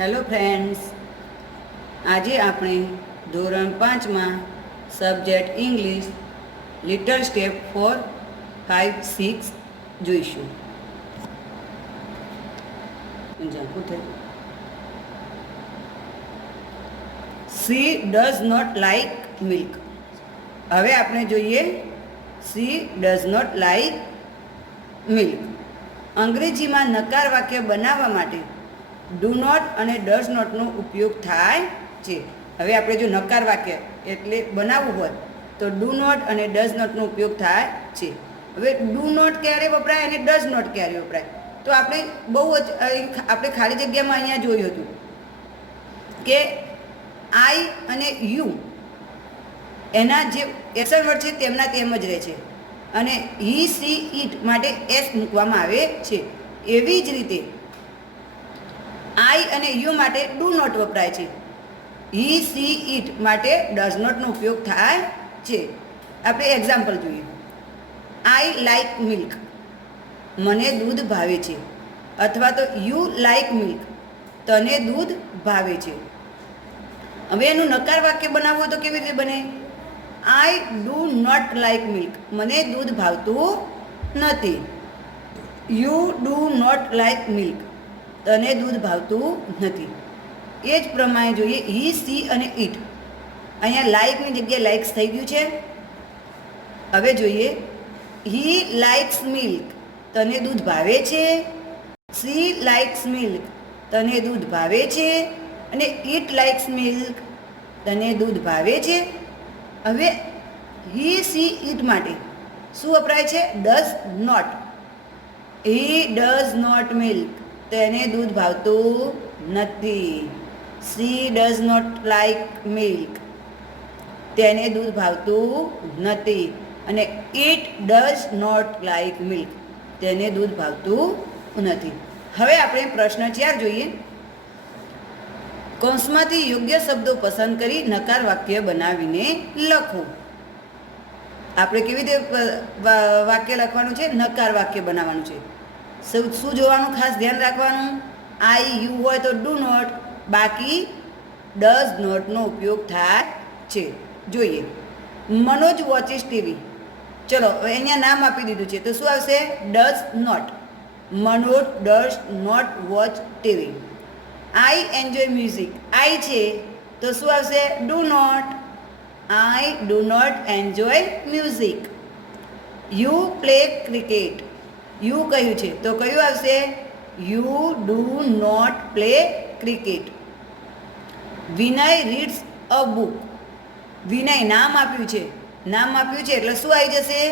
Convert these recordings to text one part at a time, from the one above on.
Hello friends, આજે આપણે ધોરણ 5માં subject English little step for 5-6 જોઈશું. She does not like milk. હવે આપણે જોઈએ she does not like milk. અંગ્રેજીમાં નકાર વાક્ય બનાવવા માટે ડુ નોટ અને ડઝ નોટનો ઉપયોગ થાય છે. હવે આપણે જો નકાર વાક્ય એટલે બનાવવું હોય તો ડુ નોટ અને ડઝ નોટનો ઉપયોગ થાય છે. હવે ડુ નોટ ક્યારે વપરાય અને ડઝ નોટ ક્યારે વપરાય, તો આપણે બહુ જ આપણે ખાલી જગ્યામાં અહીંયા જોયું હતું કે આઈ અને યુ એના જે એક્શન વર્ડ છે તેમના તેમ જ રહે છે અને હી સી ઇટ માટે એસ મૂકવામાં આવે છે. એવી જ રીતે આઈ અને યુ માટે ડુ નોટ વપરાય છે. હી સી ઇટ માટે ડઝ નોટનો ઉપયોગ થાય છે. આપણે એક્ઝામ્પલ જોઈએ. આઈ લાઈક મિલ્ક, મને દૂધ ભાવે છે. અથવા તો યુ લાઈક મિલ્ક, તને દૂધ ભાવે છે. હવે એનું નકાર વાક્ય બનાવવું તો કેવી રીતે બને? I do not like milk, મને દૂધ ભાવતું નથી. You do not like milk, તને દૂધ ભાવતું નથી. એ જ પ્રમાણે જોઈએ હી સી અને ઇટ. અહીંયા લાઈકની જગ્યાએ લાઇક્સ થઈ ગયું છે. હવે જોઈએ હી લાઇક્સ મિલ્ક, તને દૂધ ભાવે છે. સી લાઇક્સ મિલ્ક, તને દૂધ ભાવે છે. અને ઇટ લાઇક્સ મિલ્ક, તને દૂધ ભાવે છે. હવે હી સી ઇટ માટે શું વપરાય છે? Does not. He does not milk, તેને દૂધ ભાવતું નથી. She does not like milk, તેને દૂધ ભાવતું નથી. અને it does not like milk, તેને દૂધ ભાવતું નથી. હવે આપણે પ્રશ્ન 4 જોઈએ. કૌંસમાંથી યોગ્ય શબ્દો પસંદ કરી નકાર વાક્ય બનાવીને લખો. આપણે કેવી રીતે વાક્ય લખવાનું છે? નકાર વાક્ય બનાવવાનું છે. શું જોવાનું, ખાસ ધ્યાન રાખવાનું? આઈ યુ હોય તો ડુ નોટ, બાકી ડઝ નોટનો ઉપયોગ થાય છે. જોઈએ મનોજ વોચિસ ટીવી. ચલો અહીંયા નામ આપી દીધું છે તો શું આવશે? Does not. Manoj does not watch TV. I enjoy music. I છે તો શું આવશે? Do not. I do not enjoy music. You play cricket. You કહ્યું છે તો કયું આવશે? You do not play cricket. Vinay reads a book. Vinay નામ આપ્યું છે, નામ આપ્યું છે એટલે શું આવી જશે?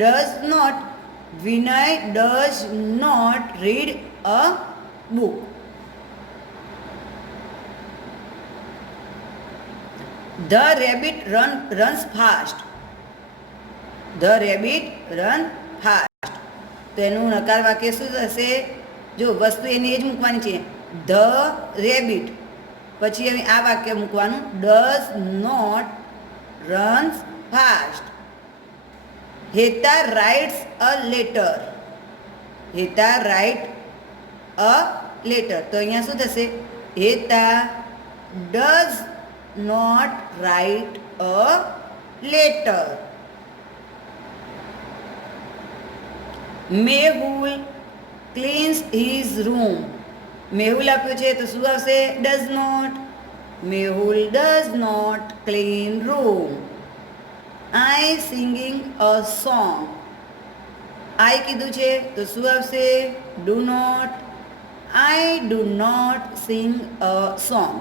Does not. Vinay does not read a book. The rabbit runs fast. The rabbit run fast. તો એનું નકાર વાક્ય શું થશે? જો વસ્તુ એની એ જ મૂકવાની છે, ધ રેબિટ. પછી હવે આ વાક્ય મૂકવાનું, does not runs fast. Heta writes a letter. Heta write a letter. તો અહીંયા શું થશે? Heta does not write a letter. Mehul cleans his room. Mehul આપ્યું છે તો શું આવશે? Does not. Mehul does not clean room. I singing a song. I કીધું છે તો શું આવશે? Do not. I do not sing a song.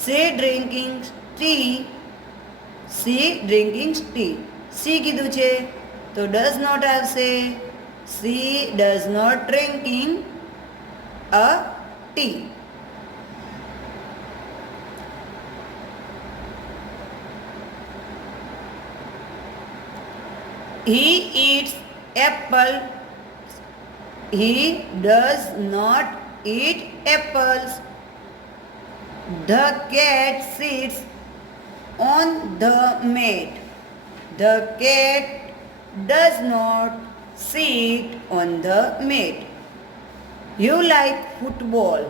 She drinking tea. She drinking tea. She કીધું છે તો ડઝ નોટ આવશે. She does not drinking a tea. He eats apple. He does not eat apples. The cat sits on the mat. The cat does not sit on the mat. You like football.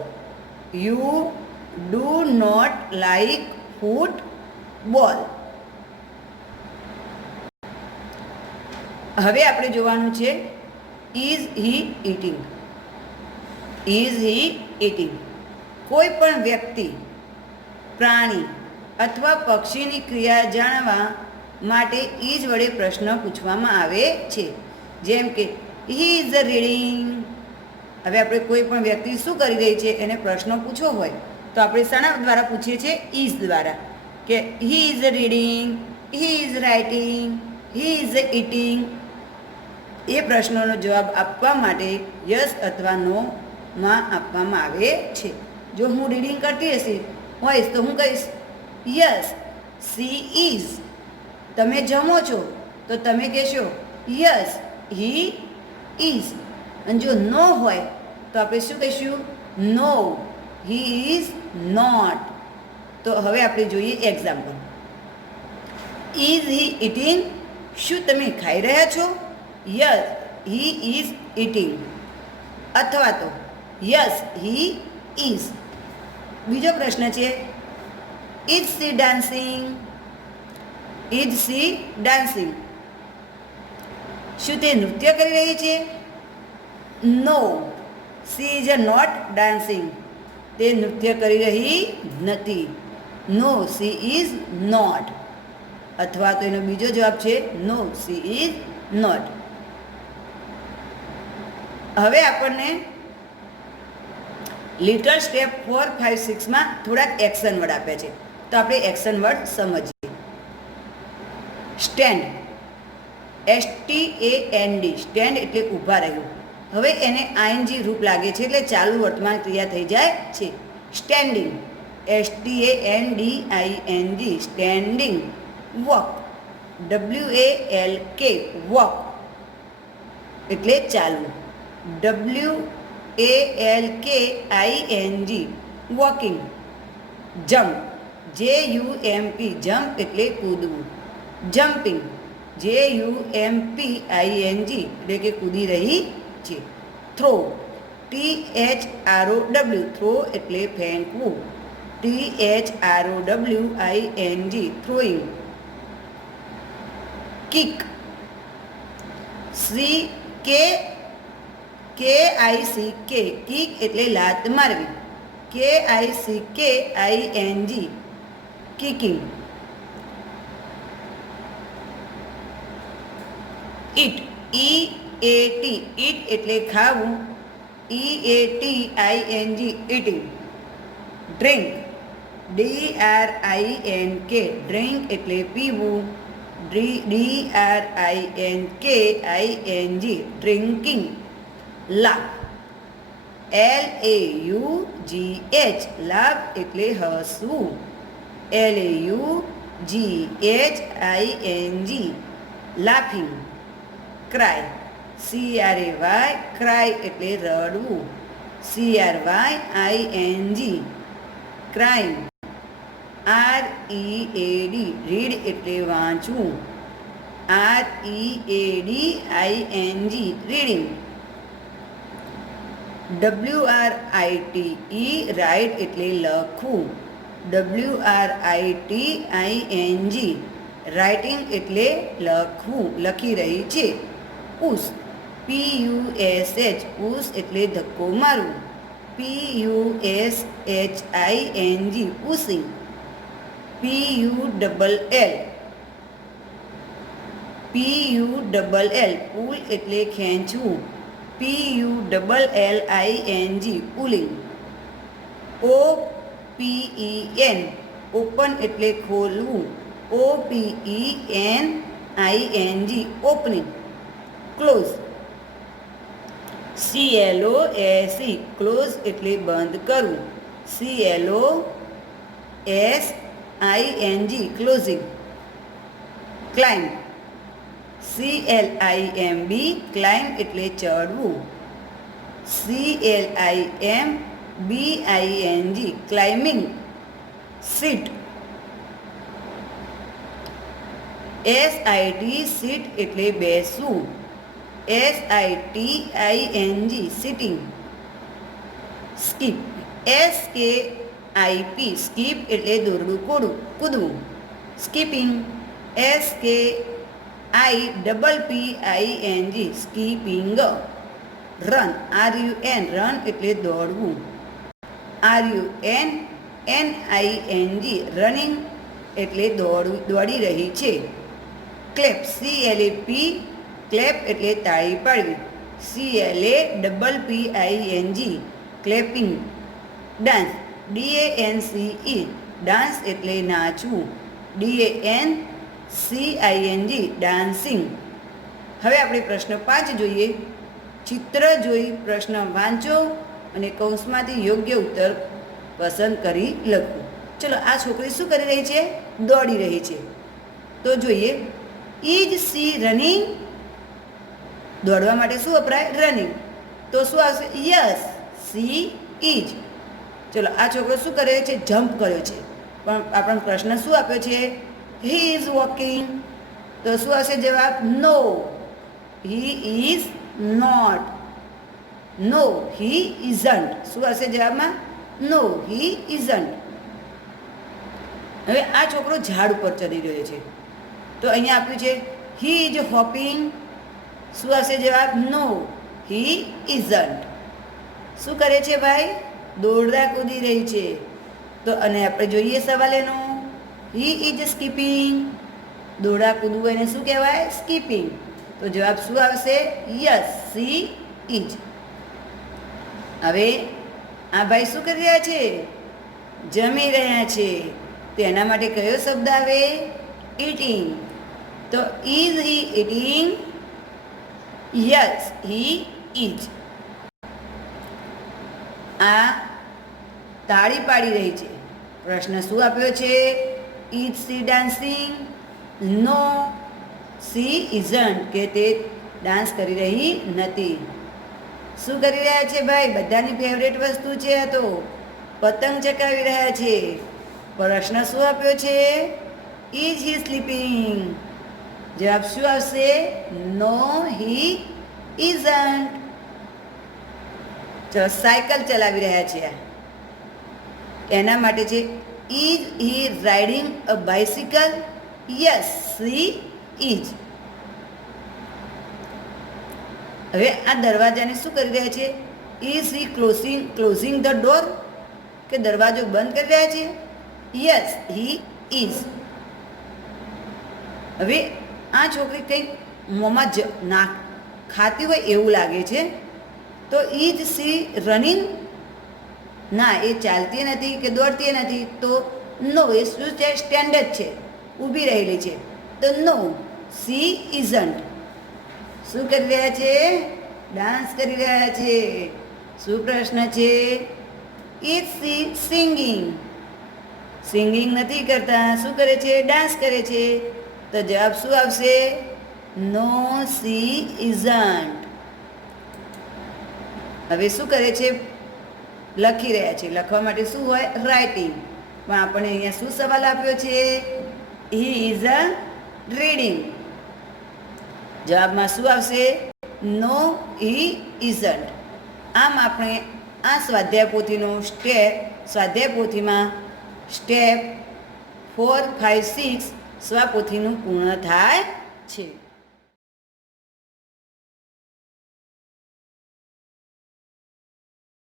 You do not like football. હવે આપણે જોવાનું છે is he eating. Is he eating. કોઈ પણ વ્યક્તિ, પ્રાણી અથવા પક્ષીની ક્રિયા જાણવા માટે ઇઝ વડે પ્રશ્ન પૂછવામાં આવે છે. જેમ કે હી ઇઝ રીડિંગ. હવે આપણે કોઈ પણ વ્યક્તિ શું કરી રહી છે એને પ્રશ્ન પૂછવો હોય તો આપણે શાના દ્વારા પૂછીએ છીએ? ઇઝ દ્વારા. કે he is reading, he is writing, he is eating. એ પ્રશ્નોનો જવાબ આપવા માટે યસ અથવા નોમાં આપવામાં આવે છે. જો હું રીડિંગ કરતી હોઈશ તો હું કહીશ યસ સી ઇઝ. તમે જમો છો તો તમે કહેશો યસ હી ઇઝ. અને જો નો હોય તો આપણે શું કહીશું? નો હી ઇઝ નોટ. તો હવે આપણે જોઈએ એક્ઝામ્પલ. Is he eating? શું તમે ખાઈ રહ્યા છો? Yes he is eating. અથવા તો યસ હી ઇઝ. બીજો પ્રશ્ન છે is she dancing? Is she dancing? શું તે નૃત્ય કરી રહી છે? નો સી ઇઝ નોટ ડાન્સિંગ. તે નૃત્ય કરી રહી નથી. નો સી ઇઝ નોટ. અથવા તો એનો બીજો જવાબ છે નો સી ઇઝ નોટ. હવે આપણને લિટલ સ્ટેપ 4, 5, 6માં થોડાક એક્શન વર્ડ આપ્યા છે તો આપણે એક્શન વર્ડ સમજીએ. સ્ટેન્ડ. STAND. સ્ટેન્ડ એટલે ઊભા રહેવું. હવે એને આઈએનજી રૂપ લાગે છે એટલે ચાલુ વર્તમાન ક્રિયા થઈ જાય છે. Standing. STANDING. Standing. Walk. WALK. Walk એટલે ચાલવું. WALKING. Walking. Jump. JUMP. Jump એટલે કૂદવું. જમ્પિંગ. JUMPING એટલે કે કૂદી રહી છે. થ્રો. THROW. થ્રો એટલે ફેંકવું. THROWING. Throwing. Kick. KICK. Kick એટલે લાત મારવી. KICKING. કિકિંગ. ઇટ. EAT. ઇટ એટલે ખાવું. EATING. Eating. Drink. DRINK. Drink એટલે પીવું. DRINKING. Drinking. Laugh. LAUGH. Laugh એટલે હસવું. LAUGHING. Laughing. Cry. CRAY. Cry એટલે રડવું. CRYING. ક્રાઇંગ. READ. રીડ એટલે વાંચવું. READING. રીડિંગ. WRITE. રાઇટ એટલે લખવું. WRITING. રાઇટિંગ એટલે લખવું, લખી રહી છે. પુશ. PUSH. પુશ એટલે ધક્કો મારવું. PUSHING. પુશિંગ. PULL. પુલ એટલે ખેંચવું. PULLING. પુલિંગ. OPEN. ઓપન એટલે ખોલવું. OPENING. Opening. Close. CLOSE. Close એટલે બંધ કરવું. CLOSING. Closing. Climb. CLIMB. Climb એટલે ચડવું. CLIMBING. Climbing. Sit. SIT. Sit એટલે બેસવું. SITING. Sitting. Skip. SKIP skip એટલે દોરડું કૂદવું. Skipping. SKIPPING skipping. Run RUN એટલે દોડવું. RUNNING રનિંગ એટલે દોડી રહી છે. ક્લેપ CLAP ક્લેપ એટલે તાળી પાડવી. CLAPPING clapping. Dance DANCE dance એટલે નાચવું. DANCING dancing. હવે આપણે પ્રશ્ન 5 જોઈએ. ચિત્ર જોઈ પ્રશ્ન વાંચો અને કૌંસમાંથી યોગ્ય ઉત્તર પસંદ કરી લખો. ચલો, આ છોકરી શું કરી રહી છે? દોડી રહી છે. તો જોઈએ, ઇઝ સી રનિંગ? દોડવા માટે શું વપરાય? રનિંગ. તો શું આવશે? Yes, she is. ચલો, આ છોકરો શું કરે છે? જમ્પ કર્યો છે. પણ આપણને પ્રશ્ન શું આપ્યો છે? He is walking. તો શું આવશે જવાબ? No, he is not. No, he isn't. શું આવશે જવાબમાં? No, he isn't. હવે આ છોકરો ઝાડ ઉપર ચડી રહ્યો છે. તો અહીંયા આપ્યું છે હી ઇઝ હોપિંગ. શું આવશે જવાબ? No, he isn't. શું કરે છે ભાઈ? દોરડા કૂદી રહી છે. તો અને આપણે જોઈએ સવાલ એનો, હી ઇઝ સ્કીપિંગ. દોરડા કૂદવું એને શું કહેવાય? સ્કીપિંગ. તો જવાબ શું આવશે? Yes, she is. હવે આ ભાઈ શું કરી રહ્યા છે? જમી રહ્યા છે. તો એના માટે કયો શબ્દ આવે? ઇટિંગ. તો is he eating? Yes, he is. આ તાળી પાડી રહી છે. પ્રશ્ન શું આપ્યો છે? Is she dancing? No, she isn't, કે તે ડાન્સ કરી રહી નથી. શું કરી રહ્યા છે ભાઈ? બધાની ફેવરેટ વસ્તુ છે આ તો. પતંગ ચકાવી રહ્યા છે. પ્રશ્ન શું આપ્યો છે? Is he sleeping? જવાબ શું આવશે? નો, હી ઇઝન્ટ. ચલો, સાયકલ ચલાવી રહ્યા છે. એના માટે છે is he riding a bicycle? Yes, she is. હવે આ દરવાજાને શું કરી રહ્યા છે? Is he closing the door? કે દરવાજો બંધ કરી રહ્યા છે? Yes, he is. હવે આ છોકરી કંઈક મોંમાં ખાતી હોય એવું લાગે છે. તો ઇઝ સી રનિંગ? ના, એ ચાલતી નથી કે દોડતી નથી. તો નો, એ શું છે? સ્ટેન્ડ જ છે, ઊભી રહેલી છે. તો નો, સી ઇઝન્ટ. શું કરી રહ્યા છે? ડાન્સ કરી રહ્યા છે. શું પ્રશ્ન છે? Is C singing? સિંગિંગ નથી કરતા. શું કરે છે? ડાન્સ કરે છે. તો જવાબ શું આવશે? નો, સી ઇઝન્ટ. હવે શું કરે છે? લખી રહ્યા છે. લખવા માટે શું હોય? રાઇટિંગ. પણ આપણે અહીંયા શું સવાલ આપ્યો છે? He is a reading. જવાબમાં શું આવશે? નો, હી ઇઝન્ટ. આમ આપણે આ સ્વાધ્યાય પોથીમાં સ્ટેપ 4, 5, 6 સ્વપોથીનું પૂર્ણ થાય છે.